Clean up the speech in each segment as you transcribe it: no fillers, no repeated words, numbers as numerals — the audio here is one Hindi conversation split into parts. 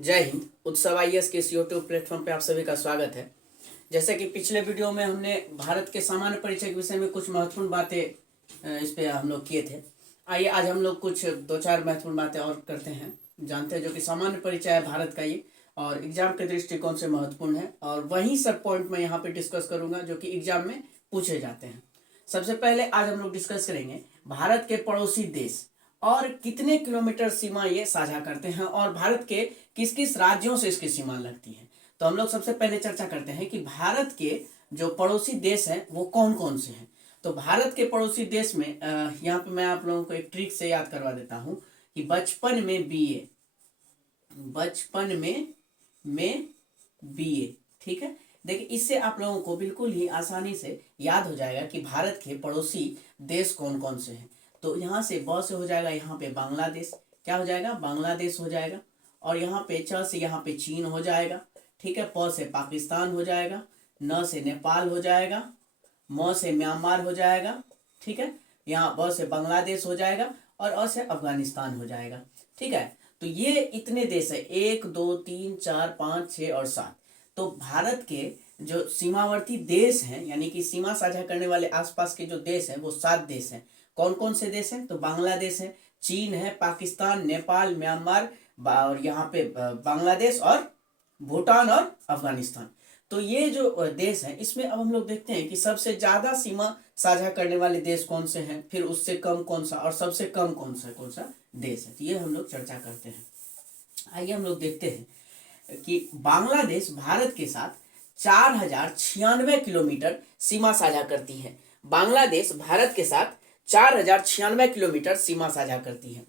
जय हिंद। उत्सव आईएएस के इस यूट्यूब प्लेटफॉर्म पे आप सभी का स्वागत है। जैसे कि पिछले वीडियो में हमने भारत के सामान्य परिचय के विषय में कुछ महत्वपूर्ण बातें इस पे हम लोग किए थे। आइए आज हम लोग कुछ दो चार महत्वपूर्ण बातें और करते हैं, जानते हैं, जो कि सामान्य परिचय है भारत का ये और एग्जाम के दृष्टिकोण से महत्वपूर्ण है। और वही सब पॉइंट मैं यहाँ पे डिस्कस करूंगा जो कि एग्जाम में पूछे जाते हैं। सबसे पहले आज हम लोग डिस्कस करेंगे भारत के पड़ोसी देश और कितने किलोमीटर सीमा ये साझा करते हैं और भारत के किस किस राज्यों से इसकी सीमा लगती है। तो हम लोग सबसे पहले चर्चा करते हैं कि भारत के जो पड़ोसी देश हैं वो कौन कौन से हैं। तो भारत के पड़ोसी देश में यहाँ पे मैं आप लोगों को एक ट्रिक से याद करवा देता हूँ कि बचपन में बीए, ठीक है। देखिए, इससे आप लोगों को बिल्कुल ही आसानी से याद हो जाएगा कि भारत के पड़ोसी देश कौन कौन से हैं। तो यहाँ से ब से हो जाएगा, यहाँ पे बांग्लादेश, क्या हो जाएगा, बांग्लादेश हो जाएगा। और यहाँ पे च से यहाँ पे चीन हो जाएगा, ठीक है। प से पाकिस्तान हो जाएगा, न से नेपाल हो जाएगा, म से म्यांमार हो जाएगा, ठीक है। यहाँ ब से बांग्लादेश हो जाएगा और अ से अफगानिस्तान हो जाएगा, ठीक है। तो ये इतने देश है, 1 2 3 4 5 6 और 7। तो भारत के जो सीमावर्ती देश हैं, यानी कि सीमा साझा करने वाले आसपास के जो देश हैं वो 7 देश हैं। कौन कौन से देश हैं? तो बांग्लादेश है, चीन है, पाकिस्तान, नेपाल, म्यांमार और यहाँ पे बांग्लादेश और भूटान और अफगानिस्तान। तो ये जो देश हैं इसमें अब हम लोग देखते हैं कि सबसे ज्यादा सीमा साझा करने वाले देश कौन से हैं, फिर उससे कम कौन सा और सबसे कम कौन सा देश है। तो ये हम लोग चर्चा करते हैं। आइए हम लोग देखते हैं कि बांग्लादेश भारत के साथ 4096 किलोमीटर सीमा साझा करती है। बांग्लादेश भारत के साथ 4096 किलोमीटर सीमा साझा करती है।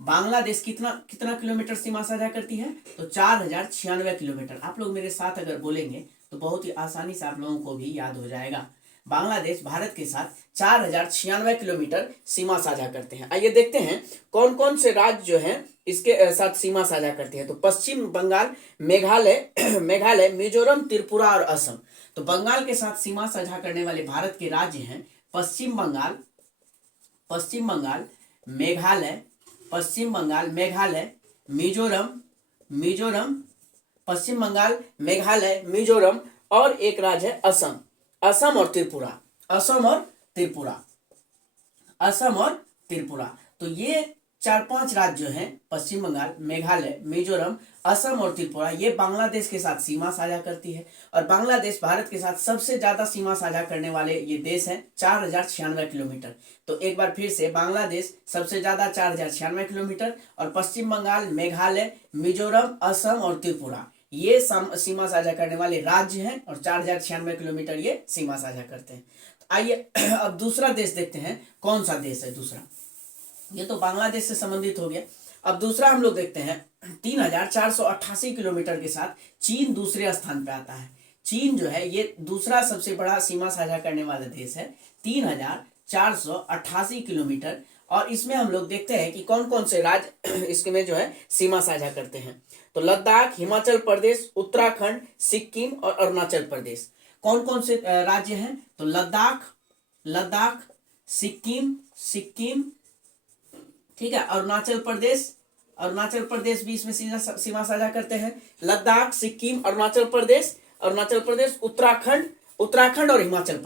बांग्लादेश कितना कितना किलोमीटर सीमा साझा करती है? तो 4096 किलोमीटर। आप लोग मेरे साथ अगर बोलेंगे तो बहुत ही आसानी से आप लोगों को भी याद हो जाएगा। बांग्लादेश भारत के साथ 4096 किलोमीटर सीमा साझा करते हैं। आइए देखते हैं कौन कौन से राज्य जो हैं इसके साथ सीमा साझा करते हैं। तो पश्चिम बंगाल, मेघालय, मिजोरम, त्रिपुरा और असम। तो बंगाल के साथ सीमा साझा करने वाले भारत के राज्य हैं पश्चिम बंगाल, मेघालय, मिजोरम, पश्चिम बंगाल, मेघालय, मिजोरम और एक राज्य है असम और त्रिपुरा। तो ये 4-5 राज्य जो हैं, पश्चिम बंगाल, मेघालय, मिजोरम, असम और त्रिपुरा, ये बांग्लादेश के साथ सीमा साझा करती है। और बांग्लादेश भारत के साथ सबसे ज्यादा सीमा साझा करने वाले ये देश हैं, 4096 किलोमीटर। तो एक बार फिर से, बांग्लादेश सबसे ज्यादा 4096 किलोमीटर और पश्चिम बंगाल, मेघालय, मिजोरम, असम और त्रिपुरा ये सीमा साझा करने वाले राज्य हैं और 4096 किलोमीटर ये सीमा साझा करते हैं। तो आइए अब दूसरा देश देखते हैं, कौन सा देश है दूसरा। ये तो बांग्लादेश से संबंधित हो गया। अब दूसरा हम लोग देखते हैं, 3488 किलोमीटर के साथ चीन दूसरे स्थान पे आता है। चीन जो है ये दूसरा सबसे बड़ा सीमा साझा करने वाला देश है, 3488 किलोमीटर। और इसमें हम लोग देखते हैं कि कौन कौन से राज्य इसमें जो है सीमा साझा करते हैं। तो लद्दाख, हिमाचल प्रदेश, उत्तराखंड, सिक्किम और अरुणाचल प्रदेश। कौन कौन से राज्य हैं? तो लद्दाख, सिक्किम, ठीक है। अरुणाचल प्रदेश भी इसमें सीमा साझा करते हैं। लद्दाख, सिक्किम, अरुणाचल प्रदेश, उत्तराखंड और हिमाचल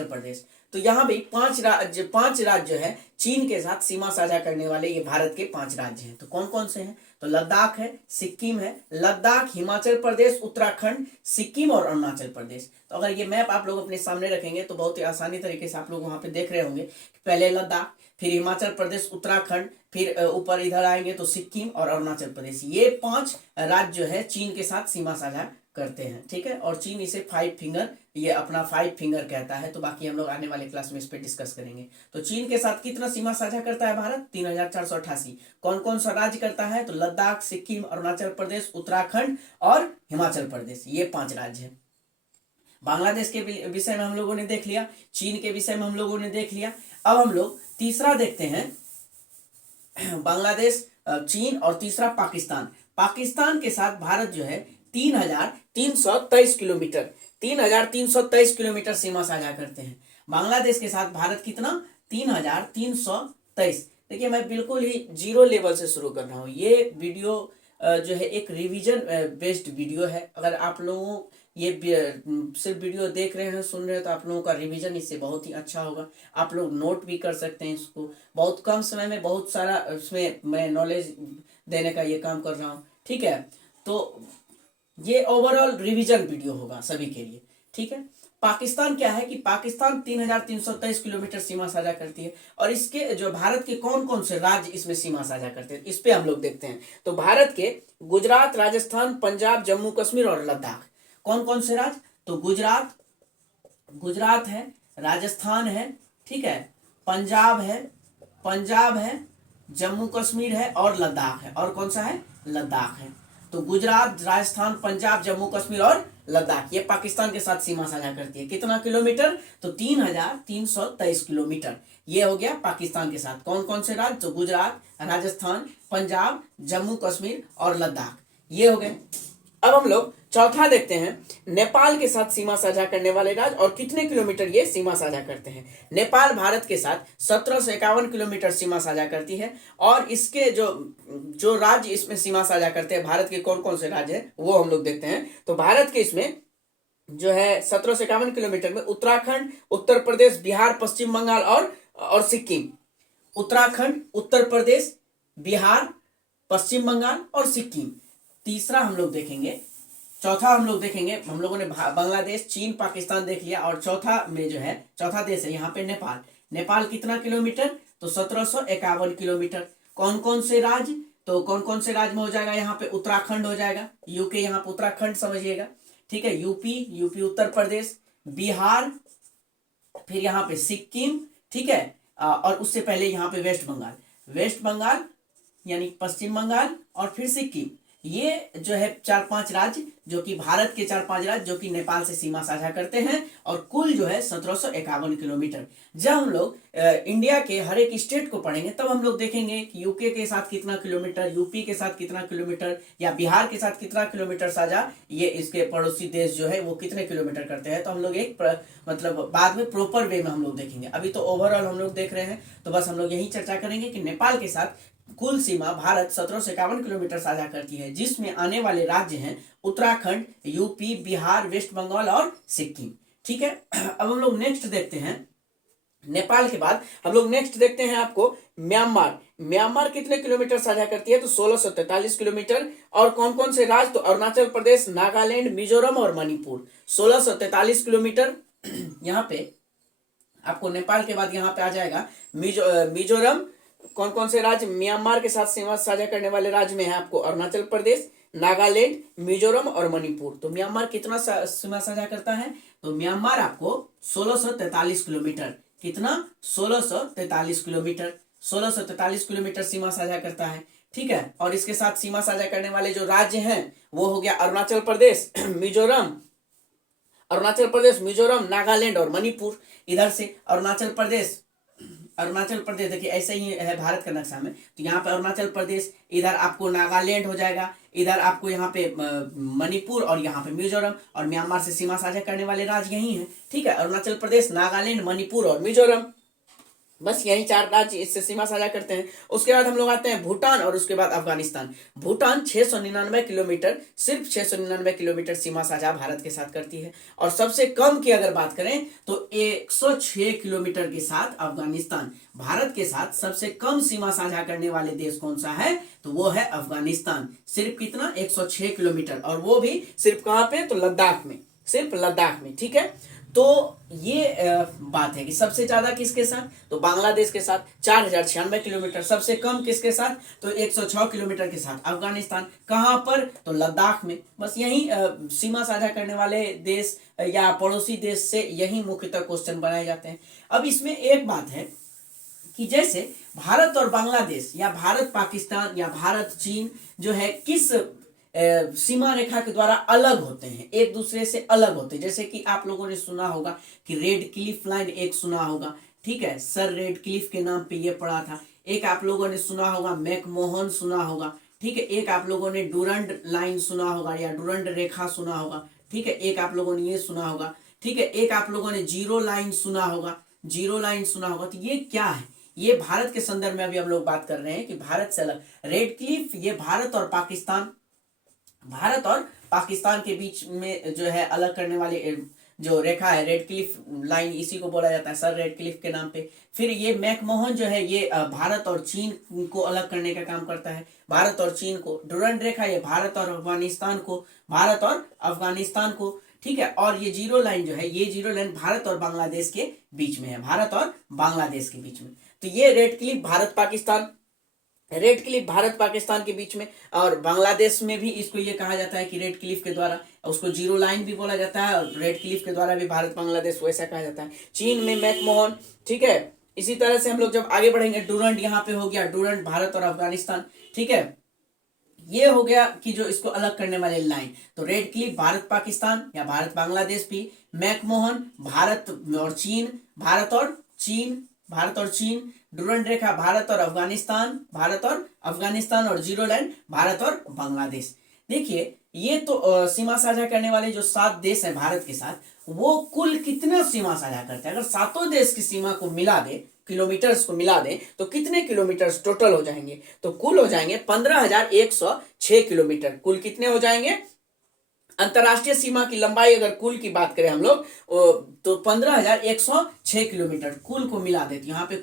प्रदेश। तो यहाँ भी 5 राज्य है चीन के साथ सीमा साझा करने वाले, ये भारत के 5 राज्य हैं। तो कौन कौन से हैं? तो लद्दाख है, सिक्किम है, हिमाचल प्रदेश, उत्तराखंड, सिक्किम और अरुणाचल प्रदेश। तो अगर ये मैप आप लोग अपने सामने रखेंगे तो बहुत ही आसानी तरीके से आप लोग वहां पे देख रहे होंगे, पहले लद्दाख, फिर हिमाचल प्रदेश, उत्तराखंड, फिर ऊपर इधर आएंगे तो सिक्किम और अरुणाचल प्रदेश। ये 5 राज्य जो है चीन के साथ सीमा साझा करते हैं, ठीक है। और चीन इसे 5 फिंगर, ये अपना 5 फिंगर कहता है। तो बाकी हम लोग आने वाले क्लास में इस पे डिस्कस करेंगे। तो चीन के साथ कितना सीमा साझा करता है भारत? 3488। कौन कौन सा राज्य करता है? तो लद्दाख, सिक्किम, अरुणाचल प्रदेश, उत्तराखंड और हिमाचल प्रदेश, ये 5 राज्य है। बांग्लादेश के विषय में हम लोगों ने देख लिया, चीन के विषय में हम लोगों ने देख लिया। अब हम लोग तीसरा देखते हैं, बांग्लादेश, चीन और तीसरा पाकिस्तान के साथ भारत जो है 3323 किलोमीटर 3323 किलोमीटर सीमा साझा करते हैं। बांग्लादेश के साथ भारत कितना? 3,323। देखिए मैं बिल्कुल ही जीरो लेवल से शुरू कर रहा हूँ। ये वीडियो जो है एक रिवीजन बेस्ड वीडियो है। अगर आप लोगों ये सिर्फ वीडियो देख रहे हैं, सुन रहे हैं, तो आप लोगों का रिवीजन इससे बहुत ही अच्छा होगा। आप लोग नोट भी कर सकते हैं इसको। बहुत कम समय में बहुत सारा उसमें मैं नॉलेज देने का ये काम कर रहा हूँ, ठीक है। तो ये ओवरऑल रिवीजन वीडियो होगा सभी के लिए, ठीक है। पाकिस्तान क्या है कि पाकिस्तान 3,323 किलोमीटर सीमा साझा करती है। और इसके जो भारत के कौन कौन से राज्य इसमें सीमा साझा करते हैं, इस पे हम लोग देखते हैं। तो भारत के गुजरात, राजस्थान, पंजाब, जम्मू कश्मीर और लद्दाख। कौन कौन से राज्य? तो गुजरात है, राजस्थान है, ठीक है, पंजाब है, जम्मू कश्मीर है और लद्दाख है। और कौन सा है? लद्दाख है। तो गुजरात, राजस्थान, पंजाब, जम्मू कश्मीर और लद्दाख ये पाकिस्तान के साथ सीमा साझा करती है। कितना किलोमीटर? तो 3,323 किलोमीटर। ये हो गया पाकिस्तान के साथ। कौन कौन से राज्य? तो गुजरात, राजस्थान, पंजाब, जम्मू कश्मीर और लद्दाख ये हो गए। अब हम लोग चौथा देखते हैं, नेपाल के साथ सीमा साझा करने वाले राज्य और कितने किलोमीटर ये सीमा साझा करते हैं। नेपाल भारत के साथ 1751 किलोमीटर सीमा साझा करती है। और इसके जो राज्य इसमें सीमा साझा करते हैं, भारत के कौन कौन से राज्य हैं वो हम लोग देखते हैं। तो भारत के इसमें जो है 1751 किलोमीटर में उत्तराखंड, उत्तर प्रदेश, बिहार, पश्चिम बंगाल और सिक्किम। उत्तराखंड, उत्तर प्रदेश, बिहार, पश्चिम बंगाल और सिक्किम। तीसरा हम लोग देखेंगे, चौथा हम लोग देखेंगे, हम लोगों ने बांग्लादेश, चीन, पाकिस्तान देख लिया। और चौथा में जो है, चौथा देश है यहाँ पे नेपाल। नेपाल कितना किलोमीटर? तो 1751 किलोमीटर। कौन कौन से राज्य? तो कौन कौन से राज्य में हो जाएगा? यहाँ पे उत्तराखंड हो जाएगा, यूके, यहाँ पे उत्तराखंड समझिएगा, ठीक है। यूपी उत्तर प्रदेश, बिहार, फिर यहाँ पे सिक्किम, ठीक है। और उससे पहले यहाँ पे वेस्ट बंगाल यानी पश्चिम बंगाल और फिर सिक्किम। ये जो है 4-5 राज्य, जो कि भारत के 4-5 राज्य जो कि नेपाल से सीमा साझा करते हैं। और कुल जो है 1751 किलोमीटर। जब हम लोग इंडिया के हर एक स्टेट को पढ़ेंगे तब हम लोग देखेंगे कि यूके के साथ कितना किलोमीटर, यूपी के साथ कितना किलोमीटर, या बिहार के साथ कितना किलोमीटर साझा ये इसके पड़ोसी देश जो है वो कितने किलोमीटर करते हैं। तो हम लोग एक मतलब बाद में प्रॉपर वे में हम लोग देखेंगे। अभी तो ओवरऑल हम लोग देख रहे हैं, तो बस हम लोग यही चर्चा करेंगे कि नेपाल के साथ कुल सीमा भारत 1751 किलोमीटर साझा करती है, जिसमें आने वाले राज्य हैं उत्तराखंड, यूपी, बिहार, वेस्ट बंगाल और सिक्किम, ठीक है। अब हम लोग नेक्स्ट देखते हैं, नेपाल के बाद हम लोग नेक्स्ट देखते हैं आपको म्यांमार कितने किलोमीटर साझा करती है? तो 1643 किलोमीटर। और कौन कौन से राज्य? तो अरुणाचल प्रदेश, नागालैंड, मिजोरम और मणिपुर। 1643 किलोमीटर। यहाँ पे आपको नेपाल के बाद यहाँ पे आ जाएगा मिजोरम। कौन कौन से राज्य म्यांमार के साथ सीमा साझा करने वाले राज्य में है? आपको अरुणाचल प्रदेश, नागालैंड, मिजोरम और मणिपुर। तो म्यांमार कितना सीमा साझा करता है? तो म्यांमार आपको 1643 किलोमीटर। कितना? 1643 किलोमीटर। 1643 किलोमीटर सीमा साझा करता है, ठीक है। और इसके साथ सीमा साझा करने वाले जो राज्य हैं वो हो गया अरुणाचल प्रदेश, मिजोरम, नागालैंड और मणिपुर। इधर से अरुणाचल प्रदेश देखिए ऐसे ही है भारत का नक्शा में। तो यहाँ पे अरुणाचल प्रदेश, इधर आपको नागालैंड हो जाएगा, इधर आपको यहाँ पे मणिपुर और यहाँ पे मिजोरम। और म्यांमार से सीमा साझा करने वाले राज्य यही हैं, ठीक है। अरुणाचल प्रदेश, नागालैंड, मणिपुर और मिजोरम, बस यही 4 राज्य इससे सीमा साझा करते हैं। उसके बाद हम लोग आते हैं भूटान और उसके बाद अफगानिस्तान। भूटान 699 किलोमीटर, सिर्फ 699 किलोमीटर सीमा साझा भारत के साथ करती है। और सबसे कम की अगर बात करें तो 106 किलोमीटर के साथ अफगानिस्तान। भारत के साथ सबसे कम सीमा साझा करने वाले देश कौन सा है? तो वो है अफगानिस्तान। सिर्फ कितना? 106 किलोमीटर। और वो भी सिर्फ कहां पे? तो लद्दाख में, सिर्फ लद्दाख में, ठीक है। तो ये बात है कि सबसे ज्यादा किसके साथ? तो बांग्लादेश के साथ 4096 किलोमीटर। सबसे कम किसके साथ? तो 106 किलोमीटर के साथ अफगानिस्तान। कहां पर? तो लद्दाख में। बस यही सीमा साझा करने वाले देश या पड़ोसी देश से यही मुख्यतः क्वेश्चन बनाए जाते हैं। अब इसमें एक बात है कि जैसे भारत और बांग्लादेश या भारत पाकिस्तान या भारत चीन जो है किस सीमा रेखा के द्वारा अलग होते हैं, एक दूसरे से अलग होते हैं। जैसे कि आप लोगों ने सुना होगा कि रेड क्लिफ लाइन, एक सुना होगा, ठीक है, सर रेड क्लिफ के नाम पे ये पड़ा था। एक आप लोगों ने सुना होगा मैकमोहन सुना होगा, ठीक है। एक आप लोगों ने डूरंड लाइन सुना होगा या डूरंड रेखा सुना होगा, ठीक है। एक आप लोगों ने ये सुना होगा, ठीक है। एक आप लोगों ने जीरो लाइन सुना होगा, जीरो लाइन सुना होगा, तो ये क्या है? ये भारत के संदर्भ में अभी हम लोग बात कर रहे हैं कि भारत से अलग रेड क्लिफ, ये भारत और पाकिस्तान के बीच में जो है अलग करने वाली जो रेखा है रेड क्लिफ लाइन, इसी को बोला जाता है सर रेड क्लिफ के नाम पे। फिर ये मैकमोहन जो है ये भारत और चीन को अलग करने का काम करता है, भारत और चीन को। डुरंड रेखा ये भारत और अफगानिस्तान को, ठीक है। और ये जीरो लाइन जो है, ये जीरो लाइन भारत और बांग्लादेश के बीच में है, भारत और बांग्लादेश के बीच में। तो ये रेड क्लिफ भारत पाकिस्तान के बीच में, और बांग्लादेश में भी इसको ये कहा जाता है कि रेड क्लिफ के द्वारा, उसको जीरो लाइन भी बोला जाता है, और रेड क्लिफ के द्वारा भी भारत बांग्लादेश वैसा कहा जाता है। चीन में मैकमोहन, ठीक है। इसी तरह से हम लोग जब आगे बढ़ेंगे, डुरंड यहाँ पे हो गया, डुरंड भारत और अफगानिस्तान, ठीक है। ये हो गया कि जो इसको अलग करने वाले लाइन। तो रेड क्लिफ भारत पाकिस्तान या भारत बांग्लादेश भी, मैकमोहन भारत और चीन, डुरंड रेखा भारत और अफगानिस्तान, और जीरो लाइन भारत और बांग्लादेश। देखिए ये तो सीमा साझा करने वाले जो 7 देश हैं भारत के साथ, वो कुल कितना सीमा साझा करते हैं? अगर सातों देश की सीमा को मिला दे, किलोमीटर्स को मिला दें, तो कितने किलोमीटर्स टोटल हो जाएंगे? तो कुल हो जाएंगे 15,106 किलोमीटर। कुल कितने हो जाएंगे? अंतरराष्ट्रीय सीमा की लंबाई अगर कुल की बात करें हम लोग, तो 15,106 किलोमीटर कुल को मिला देते। यहाँ पे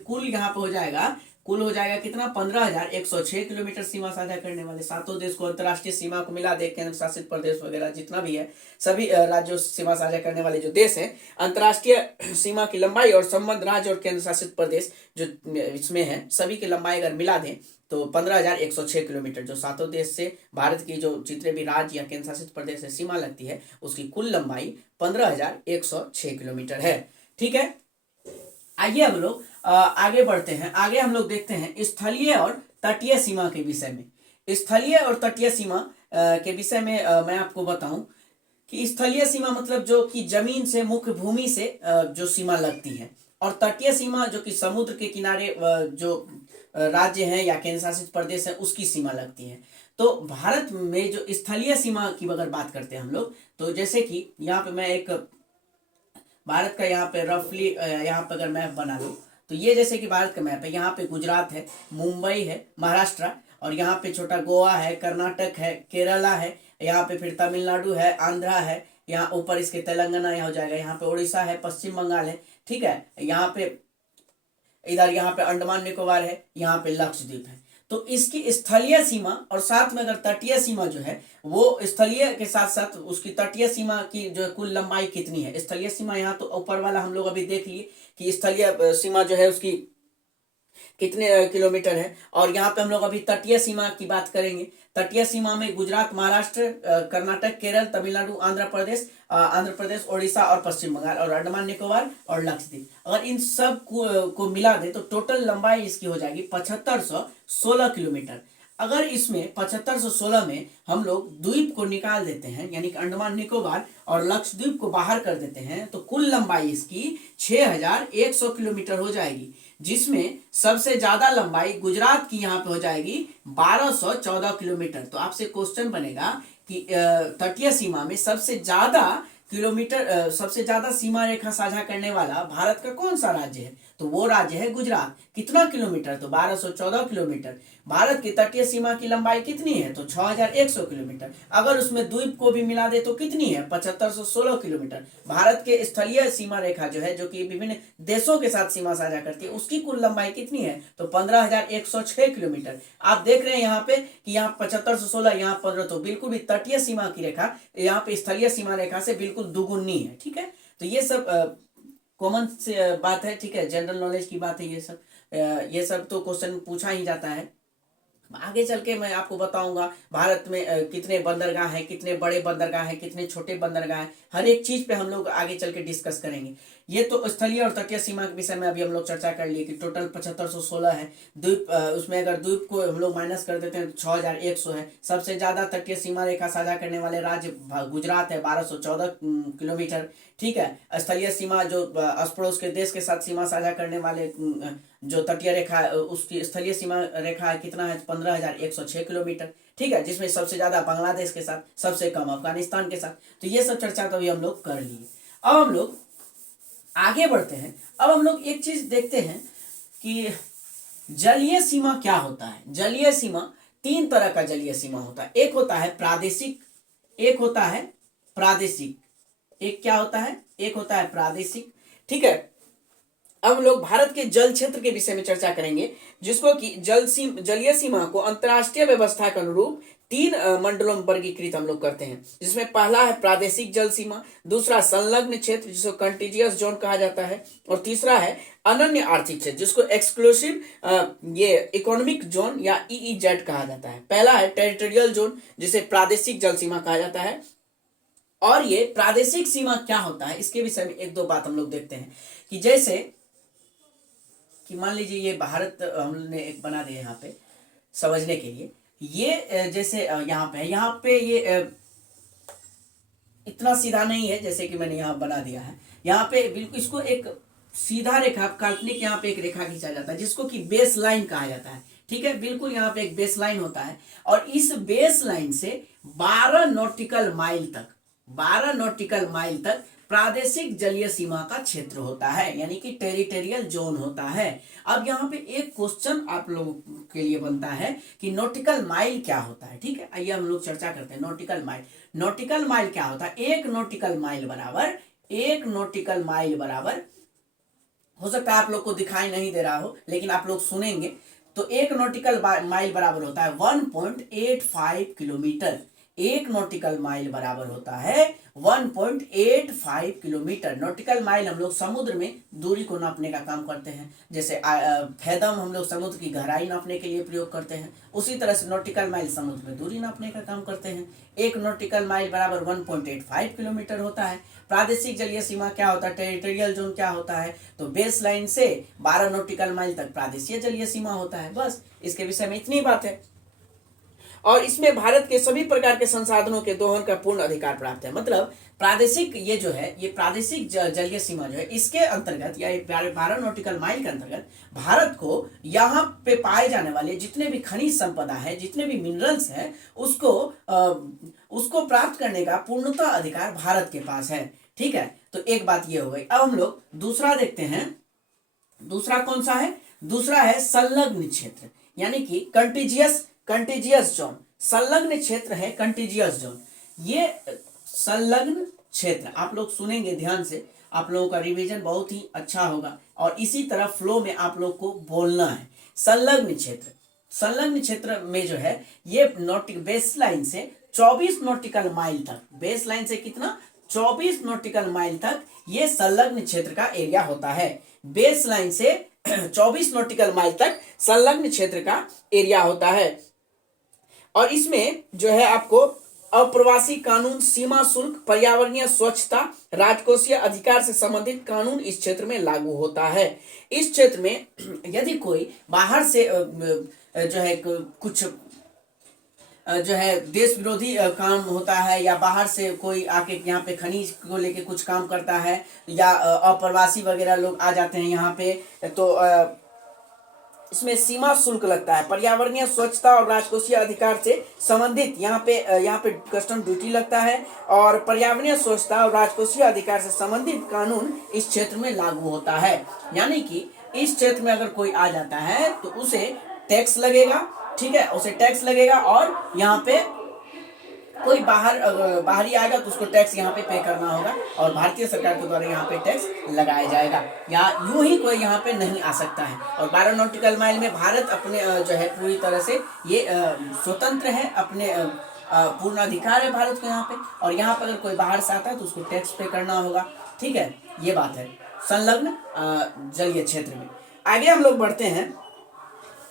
कुल हो जाएगा कितना? 15,106 किलोमीटर सीमा साझा करने वाले सातों देश को, अंतरराष्ट्रीय सीमा को मिला दे, केंद्र शासित प्रदेश वगैरह जितना भी है, सभी राज्यों से सीमा साझा करने वाले जो देश हैं, अंतरराष्ट्रीय सीमा की लंबाई और संबद्ध राज्य और केंद्र शासित प्रदेश जो इसमें है, सभी की लंबाई अगर मिला दें तो 15,106 किलोमीटर, जो सातों देश से भारत की जो जितने भी राज्य या केंद्र शासित प्रदेश से सीमा लगती है, उसकी कुल लंबाई 15,106 किलोमीटर है, ठीक है। आइए हम लोग आगे बढ़ते हैं। आगे हम लोग देखते हैं स्थलीय और तटीय सीमा के विषय में। स्थलीय और तटीय सीमा के विषय में मैं आपको बताऊं कि स्थलीय सीमा मतलब जो कि जमीन से, मुख्य भूमि से जो सीमा लगती है, और तटीय सीमा जो कि समुद्र के किनारे जो राज्य हैं या केंद्र शासित प्रदेश है, उसकी सीमा लगती है। तो भारत में जो स्थलीय सीमा की अगर बात करते हैं हम लोग, तो जैसे कि यहाँ पे मैं एक भारत का यहाँ पे रफली यहाँ पे अगर मैप बना लूँ, तो ये जैसे कि भारत का मैप है, यहाँ पे गुजरात है, मुंबई है, महाराष्ट्र, और यहाँ पे छोटा गोवा है, कर्नाटक है, केरला है, यहाँ पे फिर तमिलनाडु है, आंध्रा है, यहाँ ऊपर इसके तेलंगाना यहाँ हो जाएगा, यहाँ पे उड़ीसा है, पश्चिम बंगाल है, ठीक है। यहाँ पे इधर यहाँ पे अंडमान निकोबार है, यहाँ पे लक्षद्वीप है। तो इसकी स्थलीय सीमा और साथ में अगर तटीय सीमा जो है, वो स्थलीय के साथ साथ उसकी तटीय सीमा की जो कुल लंबाई कितनी है। स्थलीय सीमा यहाँ तो ऊपर वाला हम लोग अभी देख लिए कि स्थलीय सीमा जो है उसकी कितने किलोमीटर है, और यहाँ पे हम लोग अभी तटीय सीमा की बात करेंगे। तटीय सीमा में गुजरात, महाराष्ट्र, कर्नाटक, केरल, तमिलनाडु, आंध्र प्रदेश, ओडिशा और पश्चिम बंगाल, और अंडमान निकोबार और लक्षद्वीप। अगर इन सब को मिला दे तो टोटल लंबाई इसकी हो जाएगी 7516 किलोमीटर। अगर इसमें 7516 में हम लोग द्वीप को निकाल देते हैं, यानी कि अंडमान निकोबार और लक्षद्वीप को बाहर कर देते हैं, तो कुल लंबाई इसकी 6100 किलोमीटर हो जाएगी, जिसमें सबसे ज्यादा लंबाई गुजरात की यहाँ पे हो जाएगी 1214 किलोमीटर। तो आपसे क्वेश्चन बनेगा कि तटीय सीमा में सबसे ज्यादा सीमा रेखा साझा करने वाला भारत का कौन सा राज्य है? तो वो राज्य है गुजरात। कितना किलोमीटर? तो 1214 किलोमीटर। भारत की तटीय सीमा की लंबाई कितनी है? तो 6100 किलोमीटर। अगर उसमें द्वीप को भी मिला दे तो कितनी है? 7516 किलोमीटर। भारत के स्थलीय सीमा रेखा जो है, जो कि विभिन्न देशों के साथ सीमा साझा करती है, उसकी कुल लंबाई कितनी है? तो 15,106 किलोमीटर। आप देख रहे हैं यहाँ पे कि यहाँ 7516, यहाँ 15, तो बिल्कुल भी तटीय सीमा की रेखा यहाँ पे स्थलीय सीमा रेखा से बिल्कुल दुगुनी है, ठीक है। तो ये सब कॉमन से बात है, ठीक है, जनरल नॉलेज की बात है। ये सब तो क्वेश्चन पूछा ही जाता है। आगे चल के मैं आपको बताऊंगा भारत में कितने बंदरगाह हैं, कितने बड़े बंदरगाह हैं, कितने छोटे बंदरगाह हैं, हर एक चीज पे हम लोग आगे चल के डिस्कस करेंगे। ये तो स्थलीय और तटीय सीमा के विषय में अभी हम लोग चर्चा कर लिए कि टोटल 7516 है। द्वीप, उसमें अगर द्वीप को हम लोग माइनस कर देते हैं तो 6100 है। सबसे ज्यादा तटीय सीमा रेखा साझा करने वाले राज्य गुजरात है, 1214 किलोमीटर, ठीक है। स्थलीय सीमा जो अड़ोस के देश के साथ सीमा साझा करने वाले जो तटीय रेखा है, उसकी स्थलीय सीमा रेखा है कितना है? 15,106 किलोमीटर, ठीक है, जिसमें सबसे ज्यादा बांग्लादेश के साथ, सबसे कम अफगानिस्तान के साथ। तो ये सब चर्चा तो भी हम लोग कर लिए। अब हम लोग आगे बढ़ते हैं। अब हम लोग एक चीज देखते हैं कि जलीय सीमा क्या होता है। जलीय सीमा, तीन तरह का जलीय सीमा होता है। एक होता है प्रादेशिक, एक होता है प्रादेशिक, एक क्या होता है, एक होता है प्रादेशिक। ठीक है, अब लोग भारत के जल क्षेत्र के विषय में चर्चा करेंगे, जिसको कि जलीय सीमा को अंतर्राष्ट्रीय व्यवस्था के अनुरूप तीन मंडलों में वर्गीकृत हम लोग करते हैं, जिसमें पहला है प्रादेशिक जल सीमा, दूसरा संलग्न क्षेत्र जिसको कंटिजियस जोन कहा जाता है, और तीसरा है अनन्य आर्थिक क्षेत्र जिसको एक्सक्लूसिव ये इकोनॉमिक जोन या ईईजेड कहा जाता है। पहला है टेरिटोरियल जोन जिसे प्रादेशिक जल सीमा कहा जाता है। और ये प्रादेशिक सीमा क्या होता है इसके विषय में एक दो बात हम लोग देखते हैं कि जैसे कि मान लीजिए ये भारत हमने एक बना दिया यहाँ पे समझने के लिए। ये जैसे यहाँ पे ये इतना सीधा नहीं है जैसे कि मैंने यहाँ बना दिया है। यहाँ पे बिल्कुल इसको एक सीधा रेखा, काल्पनिक यहाँ पे एक रेखा खींचा जाता है जिसको कि बेस लाइन कहा जाता है। ठीक है, बिल्कुल यहाँ पे एक बेस लाइन होता है और इस बेस लाइन से 12 नॉटिकल माइल तक, 12 नॉटिकल माइल तक प्रादेशिक जलीय सीमा का क्षेत्र होता है, यानी कि टेरिटोरियल जोन होता है। अब यहाँ पे एक क्वेश्चन आप लोगों के लिए बनता है कि नॉटिकल माइल क्या होता है। ठीक है, आइए हम लोग चर्चा करते हैं। नॉटिकल माइल, नॉटिकल माइल क्या होता है? एक नॉटिकल माइल बराबर, एक नॉटिकल माइल बराबर, हो सकता है आप लोग को दिखाई नहीं दे रहा हो लेकिन आप लोग सुनेंगे, तो एक नॉटिकल माइल बराबर होता है 1.85 किलोमीटर। एक नॉटिकल माइल बराबर होता है 1.85 किलोमीटर। नॉटिकल माइल हम लोग समुद्र में दूरी को नापने का काम करते हैं, जैसे फैदम हम लोग समुद्र की गहराई नापने के लिए प्रयोग करते हैं, उसी तरह से नॉटिकल माइल समुद्र में दूरी नापने का काम करते हैं। एक नॉटिकल माइल बराबर 1.85 किलोमीटर होता है। प्रादेशिक जलीय सीमा क्या होता है, टेरिटोरियल जोन क्या होता है, तो बेस लाइन से 12 नॉटिकल माइल तक प्रादेशिक जलीय सीमा होता है। बस इसके विषय में इतनी बात है। और इसमें भारत के सभी प्रकार के संसाधनों के दोहन का पूर्ण अधिकार प्राप्त है। मतलब प्रादेशिक ये जो है, ये प्रादेशिक जलीय सीमा जो है, इसके अंतर्गत या 12 नॉटिकल माइल के अंतर्गत भारत को यहाँ पे पाए जाने वाले जितने भी खनिज संपदा है, जितने भी मिनरल्स है, उसको प्राप्त करने का पूर्णतः अधिकार भारत के पास है। ठीक है, तो एक बात ये हो गई। अब हम लोग दूसरा देखते हैं। दूसरा कौन सा है? दूसरा है संलग्न क्षेत्र, यानी कि कंटिजियस जोन। संलग्न क्षेत्र है कंटिजियस जोन। ये संलग्न क्षेत्र आप लोग सुनेंगे ध्यान से, आप लोगों का रिवीजन बहुत ही अच्छा होगा और इसी तरह फ्लो में आप लोग को बोलना है। संलग्न क्षेत्र, संलग्न क्षेत्र में जो है ये बेस लाइन से 24 नॉटिकल माइल तक, बेस लाइन से कितना, 24 नॉटिकल माइल तक ये संलग्न क्षेत्र का एरिया होता है। बेस लाइन से 24 नॉटिकल माइल तक संलग्न क्षेत्र का एरिया होता है। और इसमें जो है आपको अप्रवासी कानून, सीमा शुल्क, पर्यावरणीय स्वच्छता, राजकोषीय अधिकार से संबंधित कानून इस क्षेत्र में लागू होता है। इस क्षेत्र में यदि कोई बाहर से जो है कुछ जो है देश विरोधी काम होता है, या बाहर से कोई आके यहाँ पे खनिज को लेके कुछ काम करता है, या अप्रवासी वगैरह लोग आ जाते हैं यहाँ पे, तो इसमें सीमा शुल्क लगता है। पर्यावरणीय स्वच्छता और राजकोषीय अधिकार से संबंधित यहाँ पे कस्टम ड्यूटी लगता है, और पर्यावरणीय स्वच्छता और राजकोषीय अधिकार से संबंधित कानून इस क्षेत्र में लागू होता है। यानी कि इस क्षेत्र में अगर कोई आ जाता है तो उसे टैक्स लगेगा। ठीक है, उसे टैक्स लगेगा, और यहाँ पे कोई बाहरी आएगा तो उसको टैक्स यहाँ पे करना होगा, और भारतीय सरकार के द्वारा यहाँ पे टैक्स लगाया जाएगा, या यूं ही कोई यहाँ पे नहीं आ सकता है। और 12 नॉटिकल माइल में भारत अपने जो है पूरी तरह से ये स्वतंत्र है, अपने पूर्ण अधिकार है भारत को यहाँ पे, और यहाँ पे अगर कोई बाहर से आता है तो उसको टैक्स पे करना होगा। ठीक है, ये बात है संलग्न जलीय क्षेत्र में। आगे हम लोग बढ़ते हैं।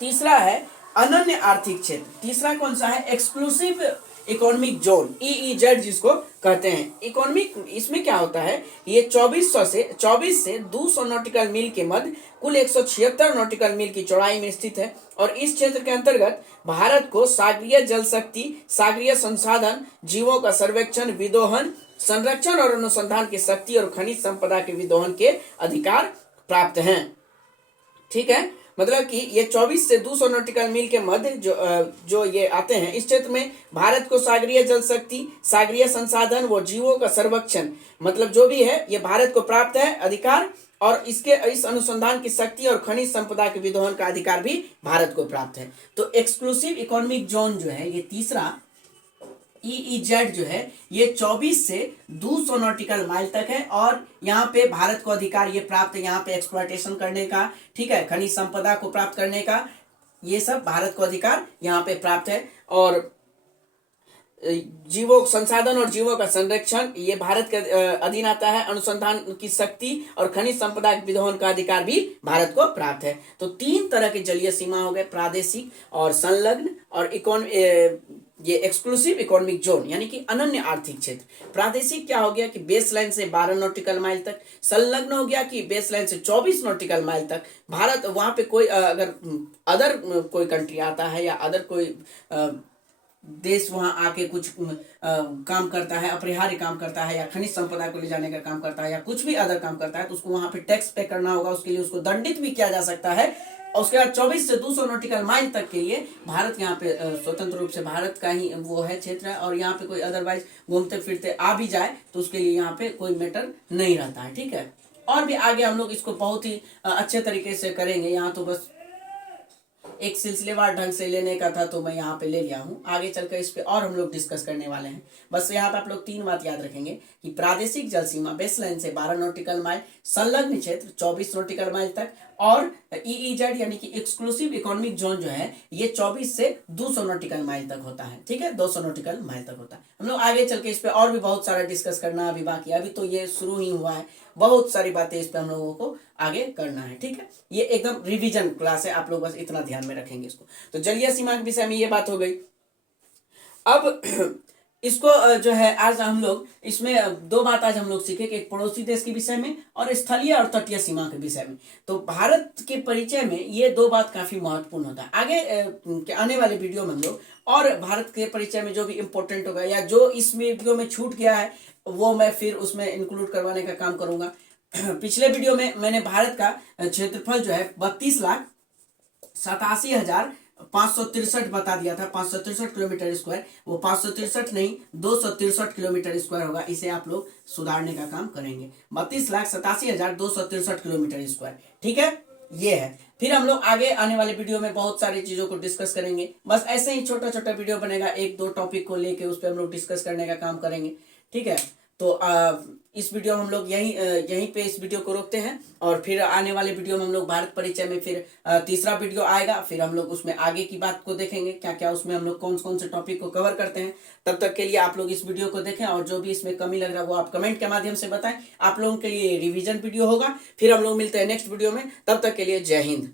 तीसरा है अनन्य आर्थिक क्षेत्र। तीसरा कौन सा है? एक्सक्लूसिव इकोनॉमिक जोन, ईईजेड जिसको कहते हैं। इकोनॉमिक, इसमें क्या होता है, ये 24 से 200 नॉटिकल मील के मध्य कुल 176 नॉटिकल मील की चौड़ाई में स्थित है। और इस क्षेत्र के अंतर्गत भारत को सागरीय जल शक्ति, सागरीय संसाधन, जीवों का सर्वेक्षण, विदोहन, संरक्षण और अनुसंधान की शक्ति और खनिज संपदा के विदोहन के अधिकार प्राप्त हैं। ठीक है, मतलब कि ये 24 से 200 नॉटिकल मील के मध्य जो ये आते हैं, इस क्षेत्र में भारत को सागरीय जल शक्ति, सागरीय संसाधन व जीवों का सर्वेक्षण, मतलब जो भी है ये भारत को प्राप्त है अधिकार, और इसके इस अनुसंधान की शक्ति और खनिज संपदा के विद्रोहन का अधिकार भी भारत को प्राप्त है। तो एक्सक्लूसिव इकोनॉमिक जोन जो है ये तीसरा EEZ जो है ये 24 से 200 नॉटिकल माइल तक है, और यहाँ पे भारत को अधिकार ये प्राप्त है यहाँ पे एक्सप्लॉयटेशन करने का, ठीक है, खनिज संपदा को प्राप्त करने का, ये सब भारत को अधिकार यहाँ पे प्राप्त है। और जीवों संसाधन और जीवों का संरक्षण ये भारत के अधीन आता है। अनुसंधान की शक्ति और खनिज संपदा के विद्रोहन का अधिकार भी भारत को प्राप्त है। तो 3 तरह के जलीय सीमा हो गए, प्रादेशिक और संलग्न और ये एक्सक्लूसिव इकोनॉमिक जोन यानी कि अनन्य आर्थिक क्षेत्र। प्रादेशिक क्या हो गया कि बेस लाइन से 12 नॉटिकल माइल तक, संलग्न हो गया कि बेस लाइन से 24 नॉटिकल माइल तक। भारत वहां पे कोई अगर अदर कोई कंट्री आता है या अदर कोई देश वहां आके कुछ काम करता है, अपरिहार्य काम करता है, या खनिज संपदा को ले जाने का काम करता है, या कुछ भी अदर काम करता है, तो उसको वहां पे टैक्स पे करना होगा, उसके लिए उसको दंडित भी किया जा सकता है। और उसके बाद 24 से 200 नॉटिकल माइल तक के लिए भारत यहाँ पे स्वतंत्र रूप से भारत का ही वो है क्षेत्र है, और यहाँ पे कोई अदरवाइज घूमते फिरते आ भी जाए तो उसके लिए यहाँ पे कोई मैटर नहीं रहता है, ठीक है। और भी आगे हम लोग इसको बहुत ही अच्छे तरीके से करेंगे, यहाँ तो बस एक सिलसिलेवार ढंग से लेने का था तो मैं यहाँ पे ले लिया हूँ। आगे चलकर इस पे और हम लोग डिस्कस करने वाले हैं। बस यहाँ पे आप लोग 3 बात याद रखेंगे कि प्रादेशिक जल सीमा बेस लाइन से 12 नॉटिकल माइल, संलग्न क्षेत्र 24 नॉटिकल माइल तक, और EEZ यानी कि एक्सक्लूसिव इकोनॉमिक जोन जो है ये 24 से 200 नॉटिकल माइल तक होता है, ठीक है, 200 नॉटिकल माइल तक होता है। हम लोग आगे चल के इस पे और भी बहुत सारा डिस्कस करना अभी बाकी है, अभी तो ये शुरू ही हुआ है, बहुत सारी बातें इस पे हम लोगों को आगे करना है, ठीक है। ये एकदम रिवीजन क्लास है, आप लोग बस इतना ध्यान में रखेंगे इसको। तो जलीय सीमा के विषय में ये बात हो गई। अब इसको जो है आज हम लोग इसमें 2 बात आज हम लोग सीखे कि एक पड़ोसी देश के विषय में और स्थलीय और तटीय सीमा के विषय में। तो भारत के परिचय में ये 2 बात काफी महत्वपूर्ण होता है। आगे आने वाले वीडियो में हम लोग और भारत के परिचय में जो भी इम्पोर्टेंट होगा या जो इस वीडियो में छूट गया है वो मैं फिर उसमें इंक्लूड करवाने का काम करूंगा। पिछले वीडियो में मैंने भारत का क्षेत्रफल जो है 32,87,563 बता दिया था, 563 किलोमीटर स्क्वायर। वो 563 नहीं 263 किलोमीटर स्क्वायर होगा। इसे आप लोग सुधारने का काम करेंगे। 32,87,263 किलोमीटर स्क्वायर, ठीक है, ये है। फिर हम लोग आगे आने वाले वीडियो में बहुत सारी चीजों को डिस्कस करेंगे। बस ऐसे ही छोटा छोटा वीडियो बनेगा, 1-2 टॉपिक को लेके उस पर हम लोग डिस्कस करने का काम करेंगे, ठीक है। तो इस वीडियो में हम लोग यहीं पे इस वीडियो को रोकते हैं, और फिर आने वाले वीडियो में हम लोग भारत परिचय में फिर तीसरा वीडियो आएगा। फिर हम लोग उसमें आगे की बात को देखेंगे, क्या क्या उसमें हम लोग कौन कौन से टॉपिक को कवर करते हैं। तब तक के लिए आप लोग इस वीडियो को देखें, और जो भी इसमें कमी लग रहा है वो आप कमेंट के माध्यम से बताएं। आप लोगों के लिए रिवीजन वीडियो होगा। फिर हम लोग मिलते हैं नेक्स्ट वीडियो में, तब तक के लिए जय हिंद।